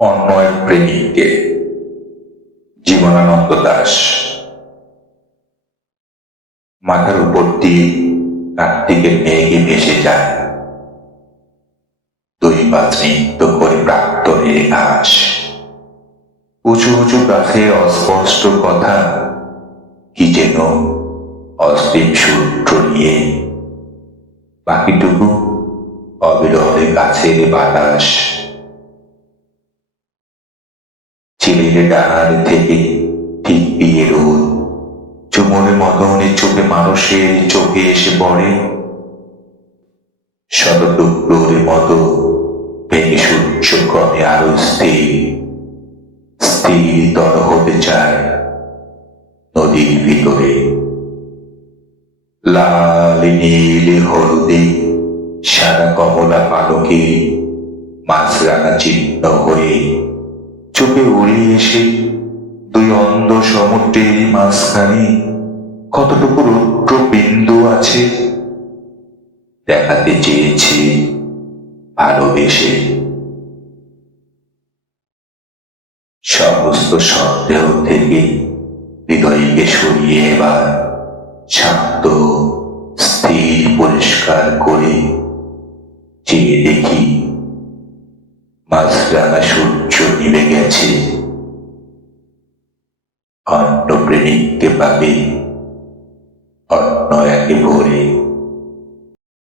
অন্য এক প্রেমিককে জীবনানন্দ দাস। মাথার উপর দিয়ে কার্তিকের মেঘে ভেসে যায়। দুই মাছ নৃত্য করে প্রাক্তনের ঘাস। উঁচু উঁচু গাছে অস্পষ্ট কথা, কি যেন অস্থির সূত্র নিয়ে। বাকিটুকু অবিরলে গাছের বাতাস। ছেলের ডানার থেকে বিয়ে রোদ। চুমনের মদনের চোখে মানুষের চোখে এসে পড়ে। শতটুকরোর মতো ভেঙে সূর্য ক্রমে আরও স্থির। স্থিরতর হতে চায় নদীর ভিতরে। লাল, নীল, হলদে, সাদা কমলা পালকে মাছরাঙা চিহ্ন হয়ে চোখে উড়ে এসে দুই অন্ধ সমুদ্রের মাঝখানে কতটুকু রুদ্র বিন্দু আছে দেখাতে চেয়েছে ভালোবেসে। সমস্ত সন্দেহ থেকে হৃদয়কে সরিয়ে এবার শান্ত, স্থির, পরিষ্কার করে চেয়ে দেখি অন্য প্রেমিককে পাবে অন্য একে ভরে